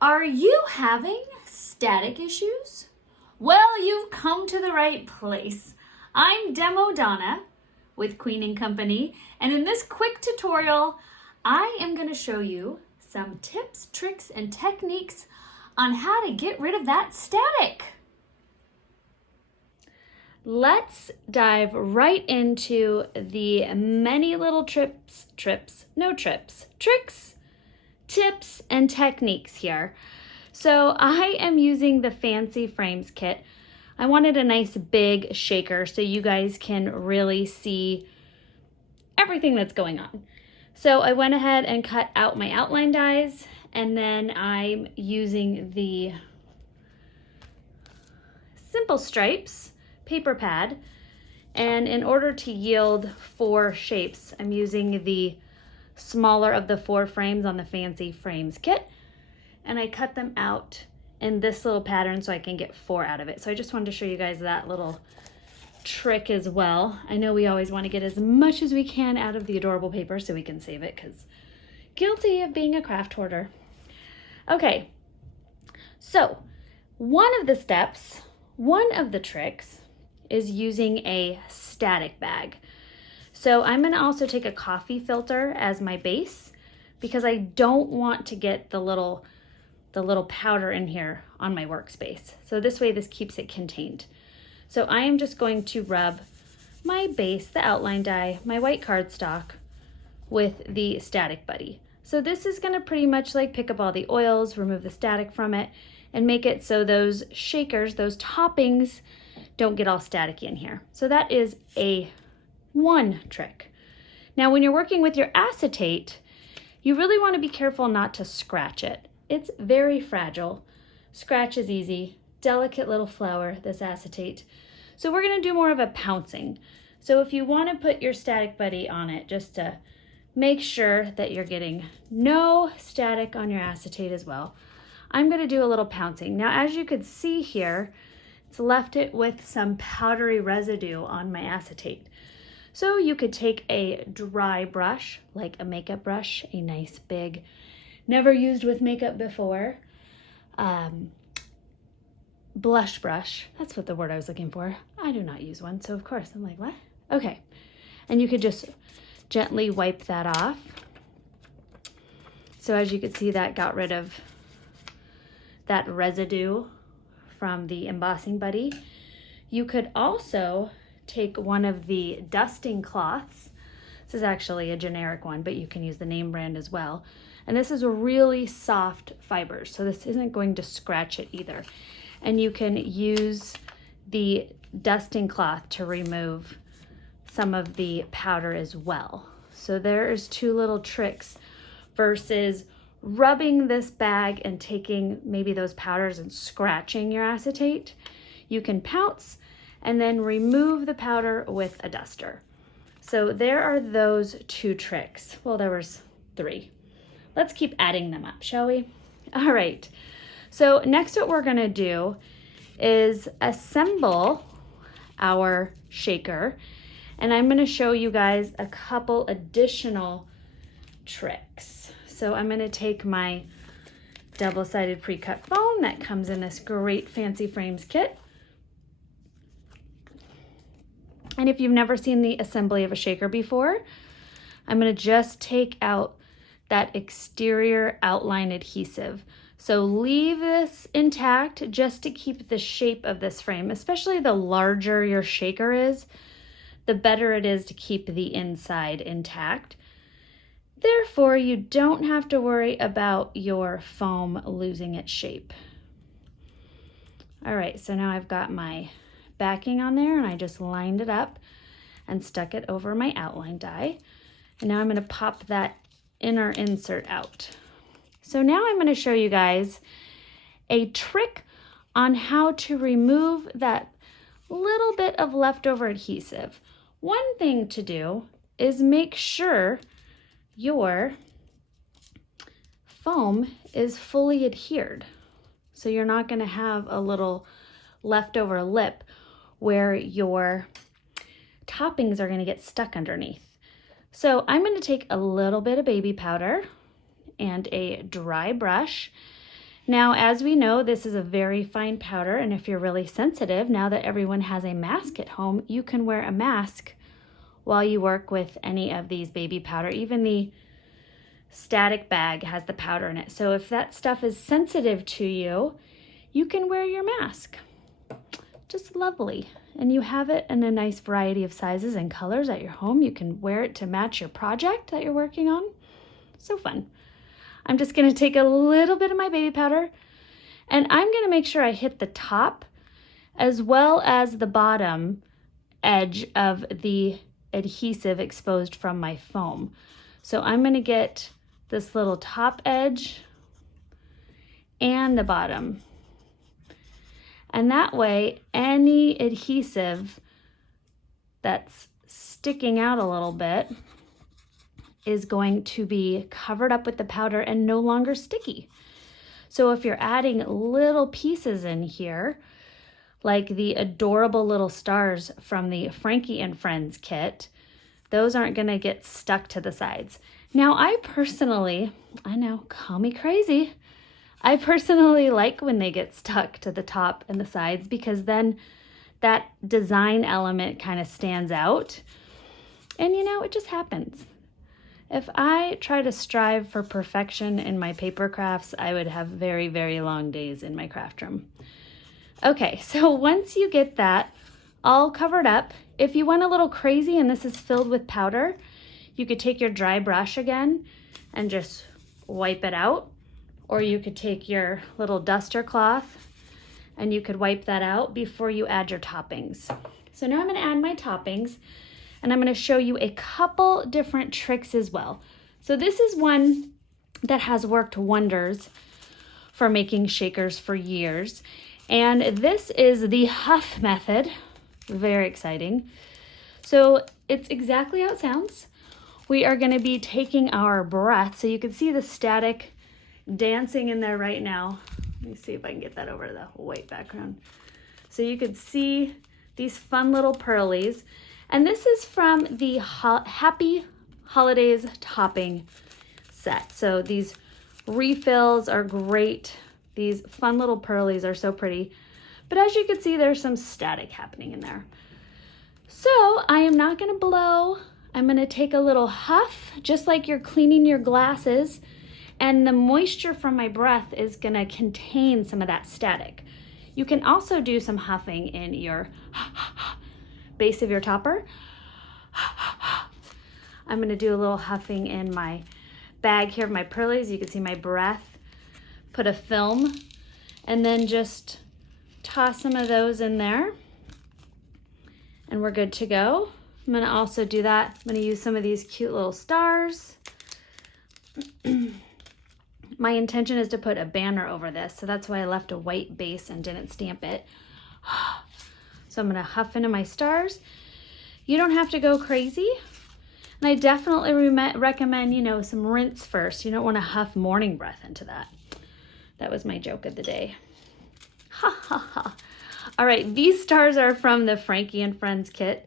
Are you having static issues? Well, you've come to the right place. I'm Donna with Queen & Company, and in this quick tutorial, I am going to show you some tips, tricks, and techniques on how to get rid of that static. Let's dive right into the many little tricks, tips, and techniques here. So I am using the Fancy Frames kit. I wanted a nice big shaker so you guys can really see everything that's going on. So I went ahead and cut out my outline dies, and then I'm using the Simple Stripes paper pad. And in order to yield 4 shapes, I'm using the smaller of the 4 frames on the Fancy Frames kit, and I cut them out in this little pattern so I can get 4 out of it. So I just wanted to show you guys that little trick as well. I know we always want to get as much as we can out of the adorable paper so we can save it, because guilty of being a craft hoarder. Okay, so one of the tricks is using a static bag. So I'm going to also take a coffee filter as my base because I don't want to get the little powder in here on my workspace. So this way this keeps it contained. So I am just going to rub my base, the outline die, my white cardstock with the Static Buddy. So this is going to pretty much like pick up all the oils, remove the static from it, and make it so those shakers, those toppings, don't get all staticky in here. So that is one trick. Now, when you're working with your acetate, you really want to be careful not to scratch it. It's very fragile. Scratch is easy. Delicate little flower, this acetate. So we're going to do more of a pouncing. So if you want to put your Static Buddy on it, just to make sure that you're getting no static on your acetate as well, I'm going to do a little pouncing. Now, as you could see here, it's left it with some powdery residue on my acetate. So you could take a dry brush, like a makeup brush, a nice big, never used with makeup before, blush brush. That's what the word I was looking for. I do not use one, so of course I'm like, what? Okay. And you could just gently wipe that off. So as you can see, that got rid of that residue from the embossing buddy. You could also take one of the dusting cloths. This is actually a generic one, but you can use the name brand as well. And this is a really soft fiber, so this isn't going to scratch it either. And you can use the dusting cloth to remove some of the powder as well. So there's 2 little tricks versus rubbing this bag and taking maybe those powders and scratching your acetate. You can pounce and then remove the powder with a duster. So there are those 2 tricks. Well, there was 3. Let's keep adding them up, shall we? All right. So next what we're gonna do is assemble our shaker, and I'm gonna show you guys a couple additional tricks. So I'm gonna take my double-sided pre-cut foam that comes in this great Fancy Frames kit. And if you've never seen the assembly of a shaker before, I'm gonna just take out that exterior outline adhesive. So leave this intact just to keep the shape of this frame, especially the larger your shaker is, the better it is to keep the inside intact. Therefore, you don't have to worry about your foam losing its shape. All right, so now I've got my backing on there, and I just lined it up and stuck it over my outline die. And now I'm going to pop that inner insert out. So now I'm going to show you guys a trick on how to remove that little bit of leftover adhesive. One thing to do is make sure your foam is fully adhered. So you're not going to have a little leftover lip where your toppings are going to get stuck underneath. So I'm going to take a little bit of baby powder and a dry brush, Now, as we know, this is a very fine powder, and if you're really sensitive, now that everyone has a mask at home, you can wear a mask while you work with any of these baby powder. Even the static bag has the powder in it. So if that stuff is sensitive to you, you can wear your mask. Just lovely. And you have it in a nice variety of sizes and colors at your home. You can wear it to match your project that you're working on. So fun. I'm just gonna take a little bit of my baby powder and I'm gonna make sure I hit the top as well as the bottom edge of the adhesive exposed from my foam. So I'm gonna get this little top edge and the bottom. And that way, any adhesive that's sticking out a little bit is going to be covered up with the powder and no longer sticky. So if you're adding little pieces in here, like the adorable little stars from the Frankie and Friends kit, those aren't gonna get stuck to the sides. Now I personally, I know, call me crazy, I personally like when they get stuck to the top and the sides because then that design element kind of stands out. And you know, it just happens. If I try to strive for perfection in my paper crafts, I would have very, very long days in my craft room. Okay, so once you get that all covered up, if you went a little crazy and this is filled with powder, you could take your dry brush again and just wipe it out. Or you could take your little duster cloth and you could wipe that out before you add your toppings. So now I'm gonna add my toppings and I'm gonna show you a couple different tricks as well. So this is one that has worked wonders for making shakers for years. And this is the Huff method. Very exciting. So it's exactly how it sounds. We are gonna be taking our breath. So you can see the static dancing in there right now. Let me see if I can get that over the white background. So you could see these fun little pearlies. And this is from the Happy Holidays topping set. So these refills are great. These fun little pearlies are so pretty. But as you can see, there's some static happening in there. So I am not gonna blow. I'm gonna take a little huff, just like you're cleaning your glasses. And the moisture from my breath is gonna contain some of that static. You can also do some huffing in your base of your topper. I'm gonna do a little huffing in my bag here of my Pearlies. You can see my breath. Put a film and then just toss some of those in there and we're good to go. I'm gonna also do that. I'm gonna use some of these cute little stars. My intention is to put a banner over this, so that's why I left a white base and didn't stamp it. So I'm gonna huff into my stars. You don't have to go crazy. And I definitely recommend, you know, some rinse first. You don't wanna huff morning breath into that. That was my joke of the day. Ha ha ha. All right, these stars are from the Frankie and Friends kit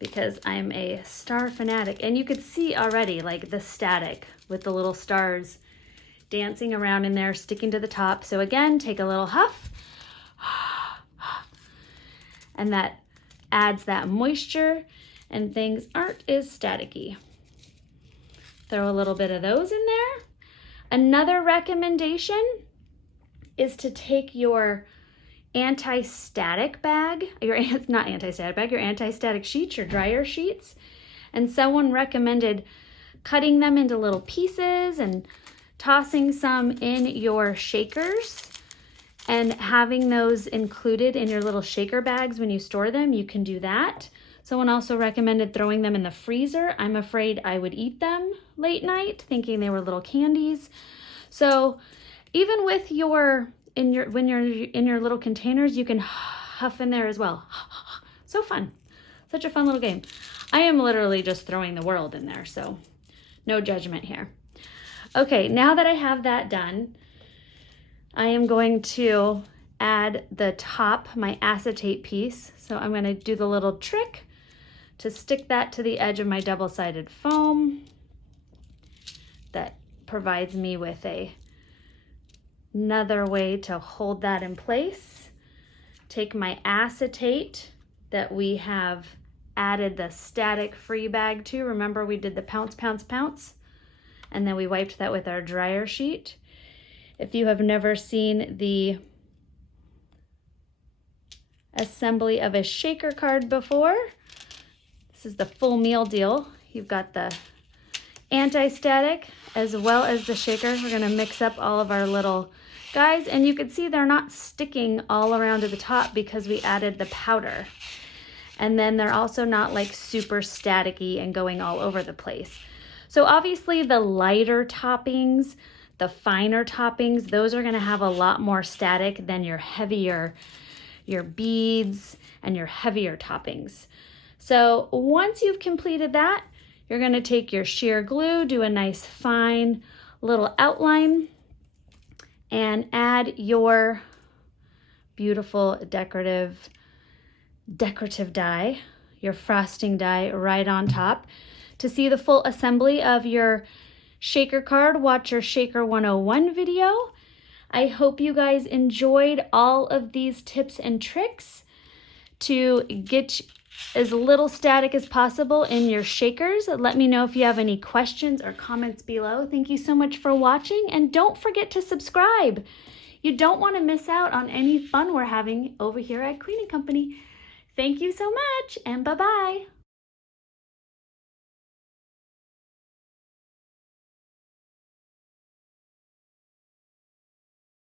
because I'm a star fanatic. And you could see already like the static with the little stars dancing around in there, sticking to the top. So again, take a little huff. And that adds that moisture and things aren't as staticky. Throw a little bit of those in there. Another recommendation is to take your anti-static bag, your anti-static sheets, your dryer sheets. And someone recommended cutting them into little pieces and tossing some in your shakers and having those included in your little shaker bags when you store them. You can do that. Someone also recommended throwing them in the freezer. I'm afraid I would eat them late night, thinking they were little candies. So even with when you're in your little containers, you can huff in there as well. So fun. Such a fun little game. I am literally just throwing the world in there, so no judgment here. Okay, now that I have that done, I am going to add the top, my acetate piece. So I'm gonna do the little trick to stick that to the edge of my double-sided foam. That provides me with a Another way to hold that in place, take my acetate that we have added the static free bag to. Remember we did the pounce, pounce, pounce, and then we wiped that with our dryer sheet. If you have never seen the assembly of a shaker card before, this is the full meal deal. You've got the anti-static as well as the shaker. We're gonna mix up all of our little guys, and you can see they're not sticking all around to the top because we added the powder. And then they're also not like super staticky and going all over the place. So obviously the lighter toppings, the finer toppings, those are gonna have a lot more static than your heavier, your beads and your heavier toppings. So once you've completed that, you're gonna take your sheer glue, do a nice fine little outline, and add your beautiful decorative die, your frosting die right on top. To see the full assembly of your shaker card, watch your Shaker 101 video. I hope you guys enjoyed all of these tips and tricks to get as little static as possible in your shakers. Let me know if you have any questions or comments below. Thank you so much for watching, and don't forget to subscribe. You don't want to miss out on any fun we're having over here at Cleaning Company. Thank you so much, and bye-bye.